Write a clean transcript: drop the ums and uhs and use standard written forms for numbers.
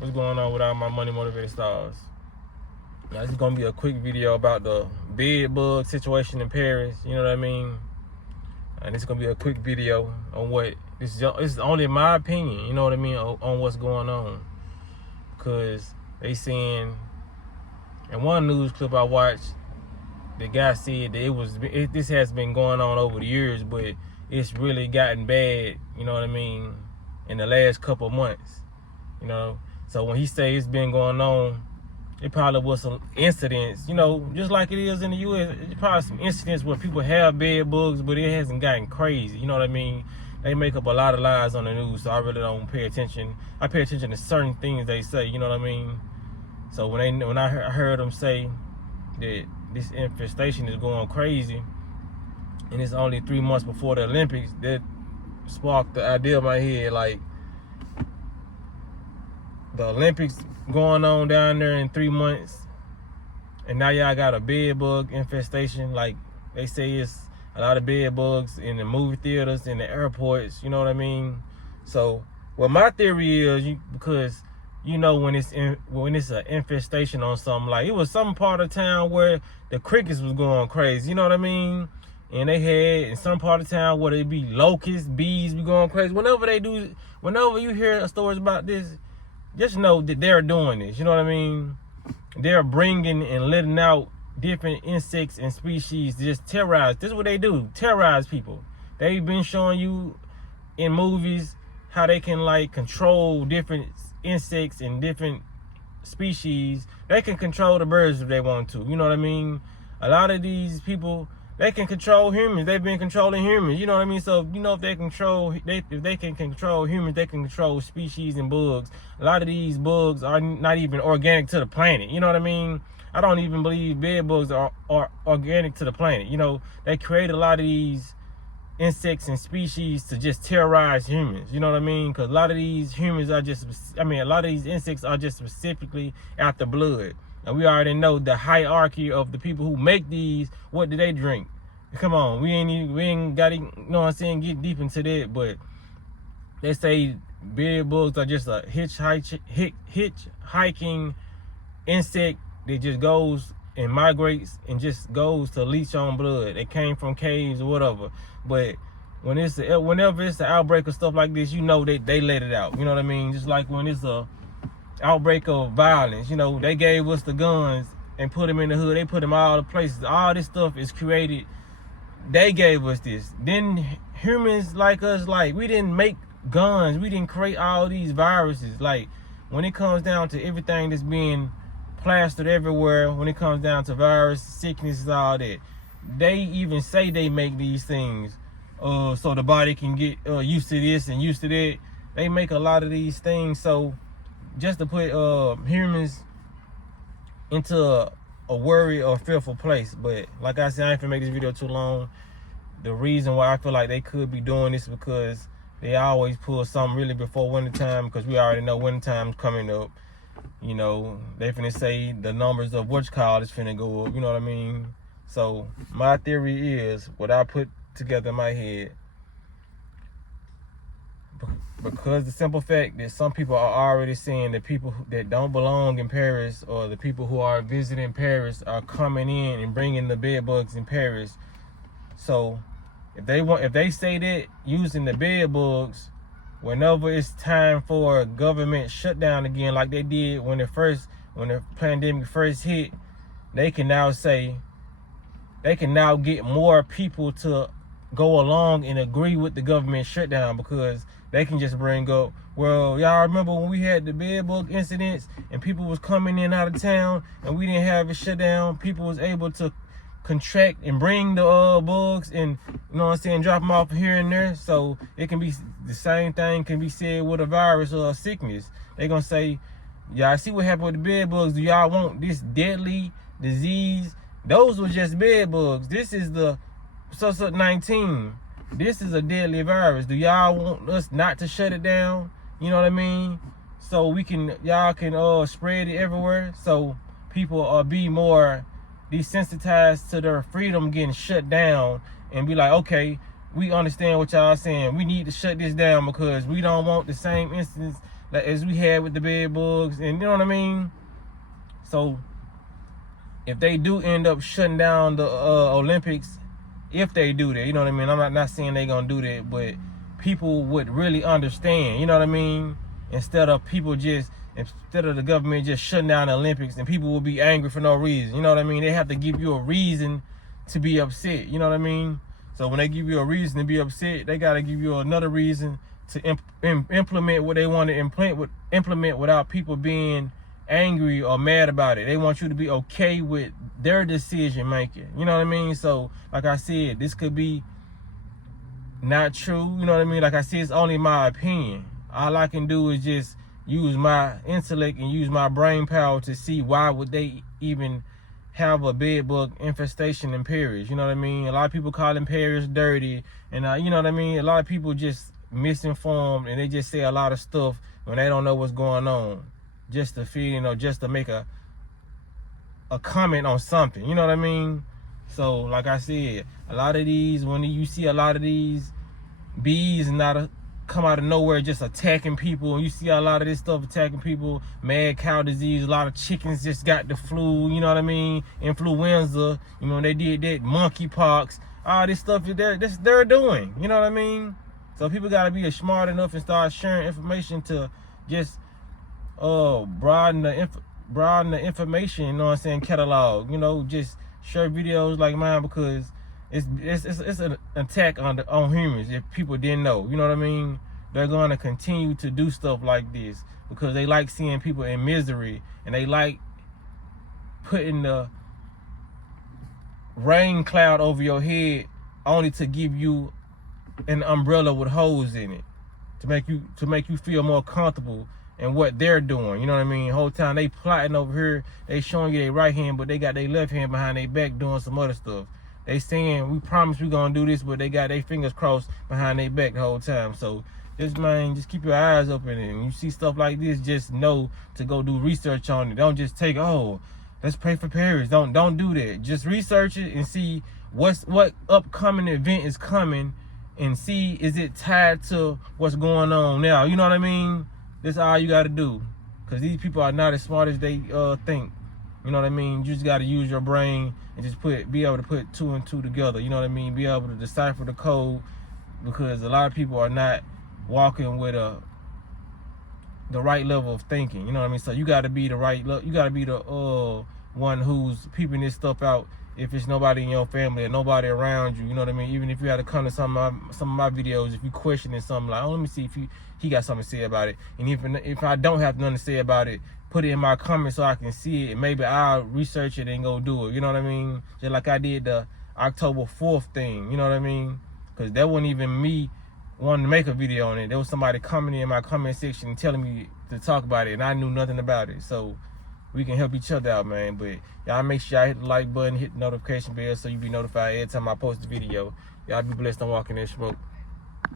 What's going on with all my money motivated stars? Now, this is gonna be a quick video about the bed bug situation in Paris. You know what I mean? And it's gonna be a quick video on what this is only my opinion. You know what I mean on what's going on, because they saying in one news clip I watched, the guy said that this has been going on over the years, but it's really gotten bad. You know what I mean? In the last couple of months. You know, so when he say it's been going on, it probably was some incidents, you know, just like it is in the U.S. It's probably some incidents where people have bed bugs, but it hasn't gotten crazy. You know what I mean? They make up a lot of lies on the news, so I really don't pay attention. I pay attention to certain things they say. You know what I mean? So when I heard them say that this infestation is going crazy, and it's only 3 months before the Olympics, that sparked the idea in my head, like, the Olympics going on down there in 3 months, and now y'all got a bed bug infestation. Like they say, it's a lot of bed bugs in the movie theaters, in the airports. You know what I mean? So, well, my theory is because you know when it's an infestation on something, like it was some part of town where the crickets was going crazy. You know what I mean? And they had in some part of town where they be locusts, bees be going crazy. Whenever you hear stories about this, just know that they're doing this. You know what I mean? They're bringing and letting out different insects and species to just terrorize. This is what they do, terrorize people. They've been showing you in movies how they can like control different insects and different species. They can control the birds if they want to. You know what I mean? A lot of these people, they can control humans. They've been controlling humans. You know what I mean? So, you know, if they can control humans, they can control species and bugs. A lot of these bugs are not even organic to the planet. You know what I mean? I don't even believe bed bugs are organic to the planet. You know, they create a lot of these insects and species to just terrorize humans. You know what I mean? Because a lot of these a lot of these insects are just specifically after blood. And we already know the hierarchy of the people who make these. What do they drink? Come on, we ain't got to, you know what I'm saying, get deep into that. But they say bed bugs are just a hitchhiking insect that just goes and migrates and just goes to leech on blood. They came from caves or whatever. But whenever it's an outbreak of stuff like this, you know they let it out. You know what I mean? Just like when it's a outbreak of violence, you know, they gave us the guns and put them in the hood. They put them all the places. All this stuff is created. They gave us this. Then humans like us, like, we didn't make guns. We didn't create all these viruses. Like, when it comes down to everything that's being plastered everywhere, when it comes down to virus, sickness, all that, they even say they make these things so the body can get used to this and used to that. They make a lot of these things so just to put humans into a worry or fearful place. But like I said, I ain't finna make this video too long. The reason why I feel like they could be doing this because they always pull something really before winter time, because we already know winter time's coming up. You know, they finna say the numbers of what's called is finna go up. You know what I mean? So my theory is, what I put together in my head, because the simple fact that some people are already saying that people that don't belong in Paris, or the people who are visiting Paris, are coming in and bringing the bed bugs in Paris. So if they say that using the bed bugs, whenever it's time for a government shutdown again, like they did when the pandemic first hit, they can now get more people to go along and agree with the government shutdown, because they can just bring up, well, y'all remember when we had the bed bug incidents and people was coming in out of town and we didn't have it shut down. People was able to contract and bring the bugs and, you know what I'm saying, drop them off here and there. So it can be the same thing can be said with a virus or a sickness. They gonna say, y'all see what happened with the bed bugs? Do y'all want this deadly disease? Those were just bed bugs. This is the 19. This is a deadly virus. Do y'all want us not to shut it down? You know what I mean? So y'all can spread it everywhere. So people be more desensitized to their freedom getting shut down, and be like, okay, we understand what y'all saying. We need to shut this down because we don't want the same instance as we had with the bed bugs, and you know what I mean. So if they do end up shutting down the Olympics, if they do that, you know what I mean. I'm not saying they gonna do that, but people would really understand, you know what I mean. Instead of the government just shutting down the Olympics, and people will be angry for no reason, you know what I mean. They have to give you a reason to be upset, you know what I mean. So when they give you a reason to be upset, they gotta give you another reason to implement what they want to implement without people being angry or mad about it. They want you to be okay with their decision making, you know what I mean. So like I said, this could be not true, you know what I mean. Like I said, it's only my opinion. All I can do is just use my intellect and use my brain power to see why would they even have a bed bug infestation in Paris, you know what I mean. A lot of people calling Paris dirty, and you know what I mean. A lot of people just misinformed, and they just say a lot of stuff when they don't know what's going on, just to feel, you know, just to make a comment on something, you know what I mean. So like I said, a lot of these, when you see a lot of these bees come out of nowhere just attacking people, and you see a lot of this stuff attacking people, mad cow disease, a lot of chickens just got the flu, you know what I mean, influenza, you know, they did that, monkeypox, all this stuff they're doing, you know what I mean. So people got to be smart enough and start sharing information to just broaden the information, you know what I'm saying, catalog, you know, just share videos like mine, because it's an attack on humans. If people didn't know, you know what I mean. They're going to continue to do stuff like this because they like seeing people in misery, and they like putting the rain cloud over your head only to give you an umbrella with holes in it, to make you feel more comfortable in what they're doing, you know what I mean. Whole time they plotting over here, they showing you their right hand, but they got their left hand behind their back doing some other stuff. They saying we promise we gonna do this, but they got their fingers crossed behind their back the whole time. So just keep your eyes open, and you see stuff like this, just know to go do research on it. Don't just take, oh, let's pray for Paris. Don't do that. Just research it and see what upcoming event is coming, and see, is it tied to what's going on now? You know what I mean? That's all you got to do, because these people are not as smart as they think. You know what I mean? You just got to use your brain and just be able to put two and two together. You know what I mean? Be able to decipher the code, because a lot of people are not walking with the right level of thinking. You know what I mean? So you got to be the one who's peeping this stuff out. If it's nobody in your family or nobody around you, you know what I mean? Even if you had to come to some of my videos, if you questioning something, like, oh, let me see if he got something to say about it. And if I don't have nothing to say about it, put it in my comments so I can see it, and maybe I'll research it and go do it. You know what I mean? Just like I did the October 4th thing. You know what I mean? Because that wasn't even me wanting to make a video on it. There was somebody coming in my comment section and telling me to talk about it, and I knew nothing about it. So we can help each other out, man. But y'all make sure y'all hit the like button, hit the notification bell, so you be notified every time I post a video. Y'all be blessed and walk in that smoke.